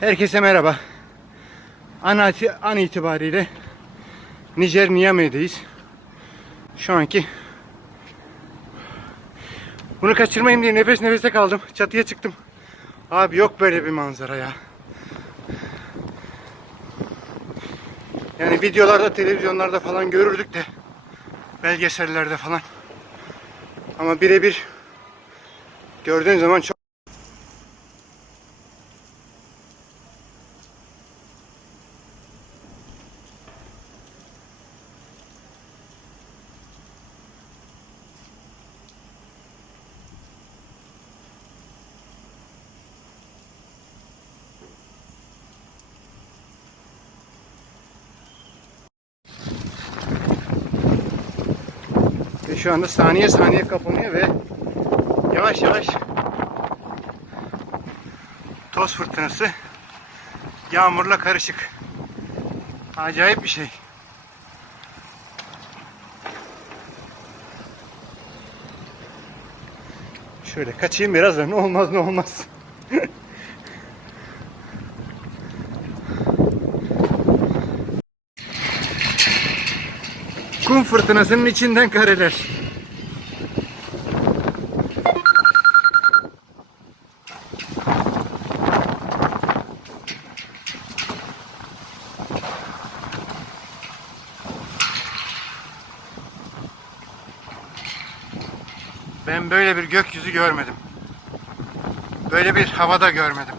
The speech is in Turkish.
Herkese merhaba. An, an itibariyle Nijer Niamey'deyiz. Şu anki bunu kaçırmayayım diye nefes nefese kaldım. Çatıya çıktım. Abi yok böyle bir manzara ya. Yani videolarda, televizyonlarda falan görürdük de belgesellerde falan. Ama birebir gördüğün zaman çok şu anda saniye saniye kapanıyor ve yavaş yavaş toz fırtınası yağmurla karışık. Acayip bir şey. Şöyle kaçayım biraz da ne olmaz ne olmaz. Kum fırtınasının içinden kareler. Ben böyle bir gökyüzü görmedim. Böyle bir havada görmedim.